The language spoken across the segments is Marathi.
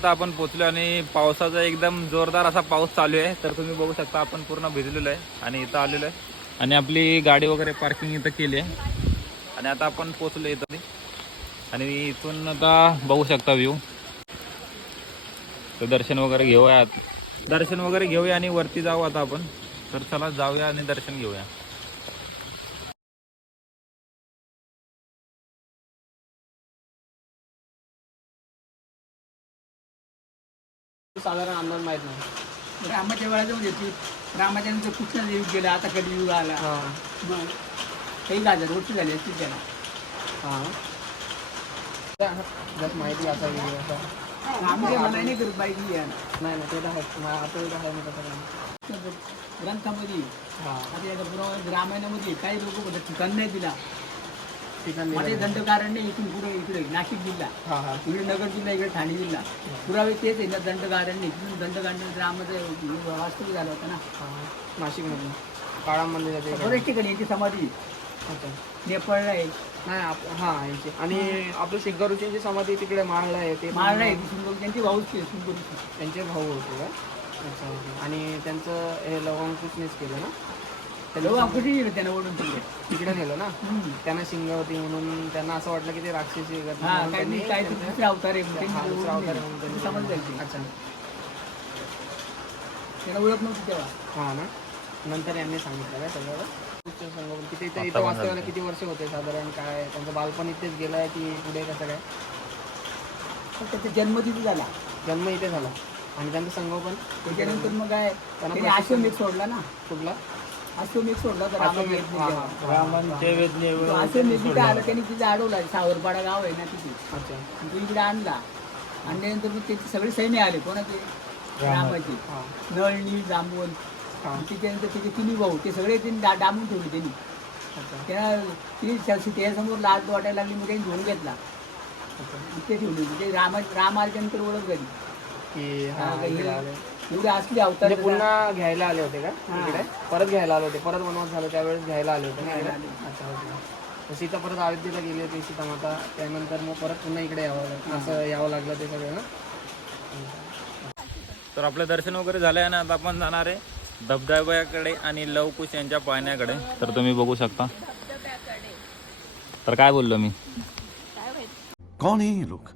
आता आपण पोहोचलो आणि पावसाचा एकदम जोरदार असा पाऊस चालू आहे. तर तुम्ही बघू शकता आपण पूर्ण भिजलेलो आहे आणि इथं आलेलो आहे आणि आपली गाडी वगैरे पार्किंग इथं केली आहे आणि आता आपण पोहोचलो इथं आणि इथून आता बघू शकता व्ह्यू. तर दर्शन वगैरे घेऊया आणि वरती जाऊ आता आपण. तर चला जाऊया आणि दर्शन घेऊया. साधारण अंदाज माहित नाही. रामाच्या वेळाचं म्हणजे ती रामाच्या नंतर कृष्ण युग गेला, आता कधी युग आला. मग काही गाजर वर्ष झाली असतील त्याला. हां जर माहिती असावी असं आम्ही मला नाही करत बाईक नाही नाही ते तर आहे. आपल्याला आहे मी कसं काय ग्रंथामध्ये आता याचा पुरावा रामायणामध्ये काही लोक म्हणतात ठिकाण नाही दिला. ठिकाण माझे दंडकारण नाही इथून पुढे इकडे नाशिक जिल्हा, हां हां इकडे नगर जिल्हा, इकडे ठाणे जिल्हा. पुरावे तेच आहे ना दंडकारण नाही. तिथून दंडकारण रामाचं वास्तव्य झालं होतं ना. नाशिकमधून काळा मंदिर बरेच ठिकाणी यांची समाधी अच्छा नेपाळला आहे. नाही हां यांची आणि आपलं सिग्गारूची समाधी तिकडे माळला आहे. ते मारला आहे सुंदर त्यांची भाऊची सुंदर त्यांचे भाऊ होते का. अच्छा ओके. आणि त्यांचं हे लवंकुशनेच केलं ना. त्यांना ओढून तिकडे नेलं ना. त्यांना शिंग होती म्हणून त्यांना असं वाटलं की ते राक्षसी काय दुसरे अवतार आहे दुसरा अवतार आहे म्हणून त्यांनी समज जायची. अच्छा त्याला ओळख नव्हती तेव्हा. हां ना. नंतर यांनी सांगितलं काय सगळं. किती इथं वास्तव्याला किती वर्ष होते साधारण, काय त्यांचं बालपण इथेच गेलं आहे की पुढे कसं काय. त्याचा जन्म तिथे झाला, जन्म इथे झाला आणि त्यांचं संगोपन त्याच्यानंतर मग काय त्यांनी आश्रम एक सोडला ना. कुठला आश्रम एक सोडला तर आश्रम एक तिथे आलं त्यांनी तिथे अडवला. सावरपाडा गाव आहे ना तिथे. अच्छा तो इकडे आणला. आणल्यानंतर मग त्याचे सगळे सैन्य आले कोणाचे रामाचे, नळणी जांभून. त्याच्यानंतर त्याचे तिन्ही भाऊ ते सगळे त्यांनी डांबून ठेवले त्यांनी. त्यांना त्यासमोर लाज वाटायला लागली मग त्यांनी घेऊन घेतला. ते ठेवले ते राम आल्यानंतर ओळख झाली की एवढे असले अवतार. पुन्हा घ्यायला आले होते का इकडे, परत घ्यायला आले होते, परत वनवास झालं त्यावेळेस घ्यायला आले होते ना. अच्छा ओके. सीता परत अयोध्येला गेली होती सीता माता, त्यानंतर मग परत पुन्हा इकडे असं यावं लागलं ते सगळं ना. तर आपलं दर्शन वगैरे झालं आहे ना. आता आपण जाणार आहे धबधब्याकडे आणि लवकुश यांच्या पाण्याकडे. तर तुम्ही बघू शकता. तर काय बोललो मी. कौन है ये लोग,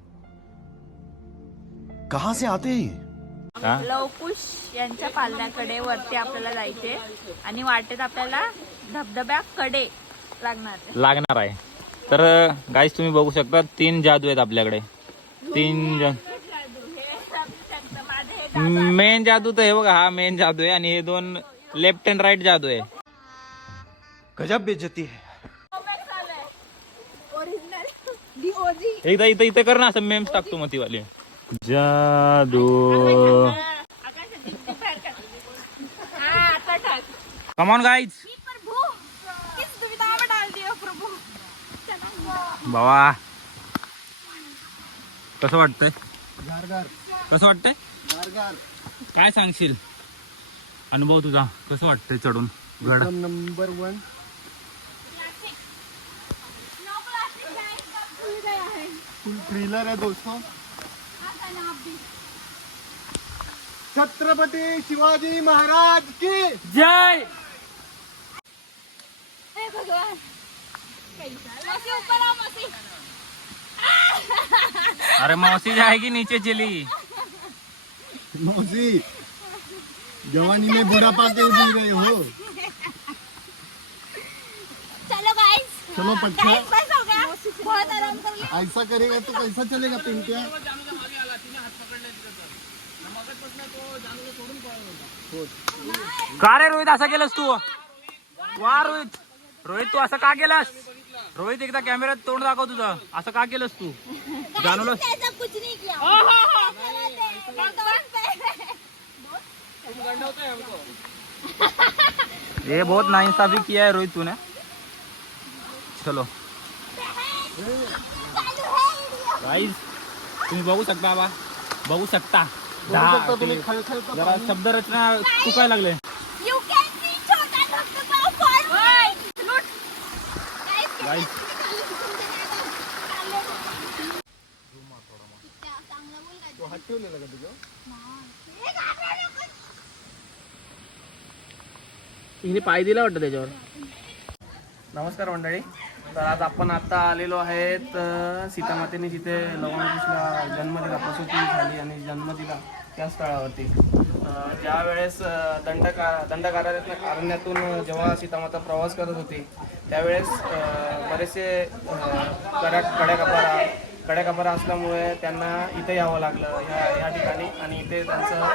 कहां से आते हैं? लवकुश यांच्या पालण्याकडे वरती आपल्याला जायचे आणि वाटेत आपल्याला धबधब्याकडे लागणार आहे. तर गाईस तुम्ही बघू शकता 3 जादू आहेत आपल्याकडे. 3 मेन जादू तर हे बघा, हा मेन जादू आहे आणि हे 2 लेफ्ट अँड राईट जादू आहे. गजब बेइज्जती है. एकदा इथे कर ना असं मेम्स टाकतो मग ती वाली. जादू कम ऑन गाइज. बाबा कसं वाटतंय, कसं वाटतंय, काय सांगशील अनुभव तुझा, कसं वाटतंय चढून गड. नंबर 1 फुल थ्रिलर है दोस्तों. छत्रपति शिवाजी महाराज की जय. अरे मौसी जाएगी नीचे चली. मौसी जवानी में बुढ़ापा क्यों जी रहे हो. चलो गाइस, चलो पट्टा बस हो गया, बहुत आराम कर लिया. ऐसा करेगा तो कैसा चलेगा पिंट्या. का रे रोहित असं केलंस तू. वा रोहित, रोहित तू असं का केलंस. रोहित एकदा कॅमेऱ्यात तोंड दाखव तुझं. असं का केलंस तू. जाणवलं ऐसा कुछ नहीं किया. ये बहुत नाइंसाफी किया है रोहित तूने. चलो गाइस तुम्ही बघू शकता बा, बघू शकता तुम्ही खळखळ जरा शब्द रचना चुकायला लागले. You can see छोटा धबधबा forward. Look. गाइस चिकटवलेलं का तुझं? हिने पाय दिला वाटतं त्याच्यावर. नमस्कार मंडळी. तर आज आपण आता आलेलो आहेत सीतामातेने जिथे लवंकुशला जन्म दिला, प्रसूती झाली आणि जन्म दिला त्या स्थळावरती. ज्या वेळेस दंडकारण्यातून जेव्हा सीतामाता प्रवास करत होती त्यावेळेस बरेचसे कड्याकपारा असल्यामुळे त्यांना इथे यावं लागलं या ठिकाणी आणि इथे त्यांचा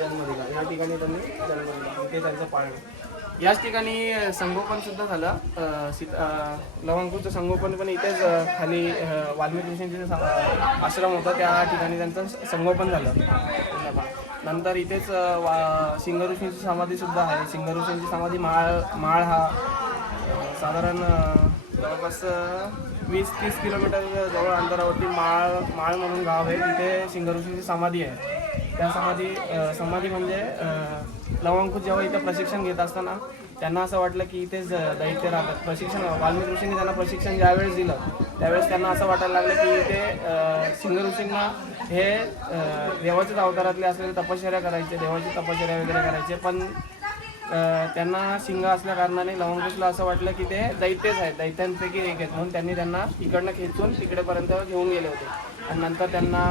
जन्म दिला. या ठिकाणी त्यांनी जन्म दिला, इथे त्यांचं पाळणं. याच ठिकाणी संगोपन सुद्धा झालं. लवंकुशचं संगोपन पण इथेच खाली वाल्मिकी ऋषींचे आश्रम होता त्या ठिकाणी त्यांचं संगोपन झालं. नंतर इथेच सिंह ऋषींची समाधी सुद्धा आहे. सिंह ऋषींची समाधी माळ हा साधारण जवळपास 20-30 किलोमीटर जवळ अंतरावरती माळ म्हणून गाव आहे. तिथे सिंह ऋषींची समाधी आहे. त्या समाधी म्हणजे लवंकुश जेव्हा इथे प्रशिक्षण घेत असताना त्यांना असं वाटलं की इथेच दैत्य राहतात. प्रशिक्षण वाल्मिकी ऋषींनी त्यांना प्रशिक्षण ज्यावेळेस दिलं त्यावेळेस त्यांना असं वाटायला लागलं की इथे सिंह ऋषींना हे देवाच्याच अवतारातले असलेले तपश्चर्या करायचे, देवाची तपश्चर्या वगैरे करायचे. पण त्यांना सिंह असल्या कारणाने लवंकुशला असं वाटलं की ते दैत्यच आहेत, दैत्यांपैकी एक आहेत. म्हणून त्यांनी त्यांना इकडनं खेचून तिकडेपर्यंत घेऊन गेले होते. आणि नंतर त्यांना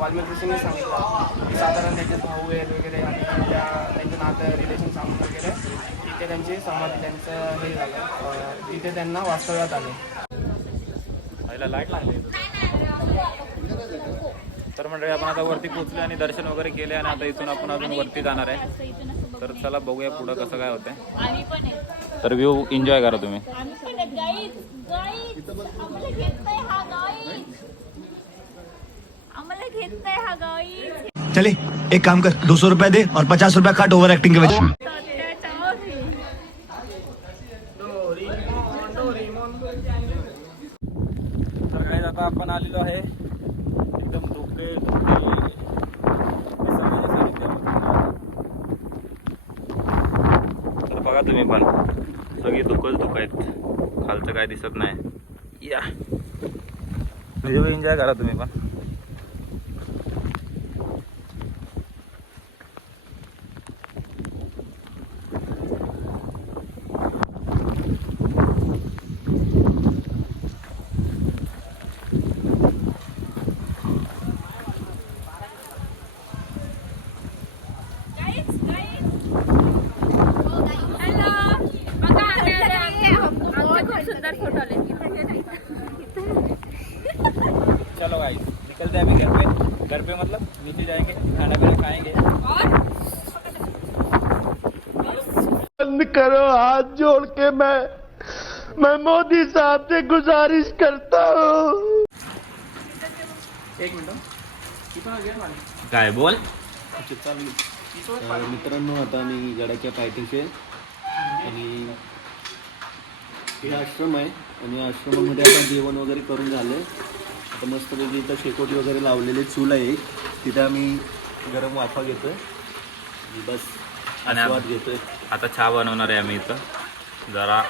वाल्मिकी ऋषींनी सांगितलं की साधारण त्यांचे भाऊ आहेत वगैरे आणि त्यांचं नातं रिलेशन सांगून वगैरे तिथे त्यांची समाधी त्यांचं हे झालं. तिथे त्यांना वास्तव्यात आले. लाईट लागले. तर मंडळी आपण आता वरती पोहोचलो आणि दर्शन वगैरे केले आणि आता इथून आपण अजून वरती जाणार आहे. तर चला बघूया पुढं कसं काय होतंय. आम्ही पण आहे. तर व्ह्यू एन्जॉय करा तुम्ही. आम्ही पण आहे. गाईज आम्हाला घेत नाही हा गाईज. आम्हाला घेत नाही हा गाईज. चले एक काम कर 200 रुपया दे और 50 रुपया काट ओवर एक्टिंग के वजह तर काय आता आपण आलेलो आहे एकदम धोके तर बघा तुम्ही पण सगळी धुकच आहेत, खालचं काय दिसत नाही. या व्हिडिओ एन्जॉय करा तुम्ही पण. चलो गाइस निकलते हैं अभी घर पे मतलब नीचे जाएंगे, खाना पीना खाएंगे. बंद करो हाथ जोड़ के मैं मोदी साहब से गुजारिश करता हूँ. एक मिनिट. इथून घे मला. काय बोल. मित्रांनो आता मी गडाच्या पायथ्याशी आणि हे आश्रम आहे आणि आश्रमामध्ये आता जेवण वगैरे करून झालं. आता मस्तपैकी इथं शेकोटी वगैरे लावलेले चूल आहे, तिथे आम्ही गरम वाफा घेतोय बस आणि आस्वाद घेतोय. आता चहा बनवणार आहे आम्ही इथं. जरा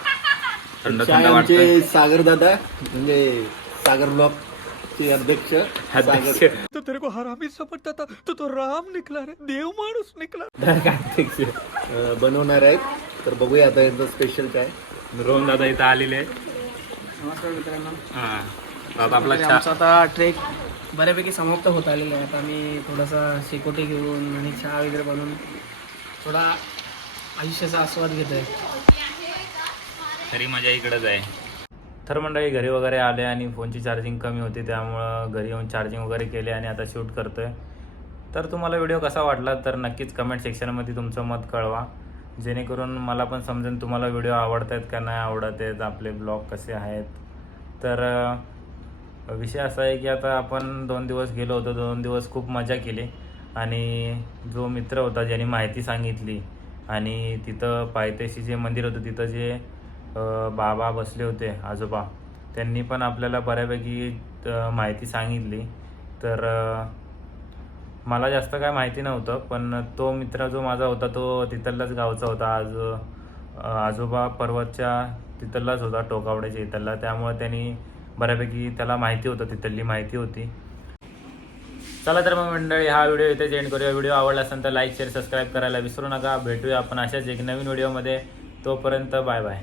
थंड चाय थंड वाटतंय. आमचे सागर दादा म्हणजे सागर ब्लॉक चे अध्यक्ष सागर तो तेरे को हरामी समझता था तो राम निकला रे, देव माणूस निकला. अध्यक्ष बनवणार आहेत. तर बघूया आता यांचं स्पेशल काय. रोहन दादा इथं आलेले आहेत. नमस्कार मित्रांनो. हा आता आपला आमचा चहा आता ट्रेक बऱ्यापैकी समाप्त होत आलेला आहे. आता आम्ही थोडासा शेकोटी घेऊन आणि चहा वगैरे बनवून थोडा आयुष्याचा आस्वाद घेतोय. खरी मजा इकडंच आहे. तर मंडळी घरी वगैरे आले आणि फोनची चार्जिंग कमी होती त्यामुळं घरी येऊन चार्जिंग वगैरे केले आणि आता शूट करतोय. तर तुम्हाला व्हिडिओ कसा वाटला तर नक्कीच कमेंट सेक्शनमध्ये तुमचं मत कळवा, जेणेकरून मला पण समजेन तुम्हाला व्हिडिओ आवडत आहेत का नाही आवडत आहेत, आपले ब्लॉग कसे आहेत. तर विषय असा आहे की आता आपण 2 दिवस गेलो होतो, 2 दिवस खूप मजा केली आणि जो मित्र होता ज्याने माहिती सांगितली आणि तिथं पायथ्याशी जे मंदिर होतं तिथं जे बाबा बसले होते आजोबा, त्यांनी पण आपल्याला बऱ्यापैकी माहिती सांगितली. तर मला जास्त काय माहिती नव्हतं, पण तो मित्र जो माझा होता तो तिथल्याच गावचा होता. आजोबा पर्वतच्या तिथलाच होता, टोकावड्याच्या इथला. त्यामुळे त्यांनी बऱ्यापैकी त्याला माहिती होतं, तिथली माहिती होती. चला तर मग मंडळी, हा व्हिडिओ इथे एंड करूया. व्हिडिओ आवडला असेल तर लाईक शेअर सबस्क्राईब करायला विसरू नका. भेटूया आपण अशाच एक नवीन व्हिडिओमध्ये. तोपर्यंत बाय बाय.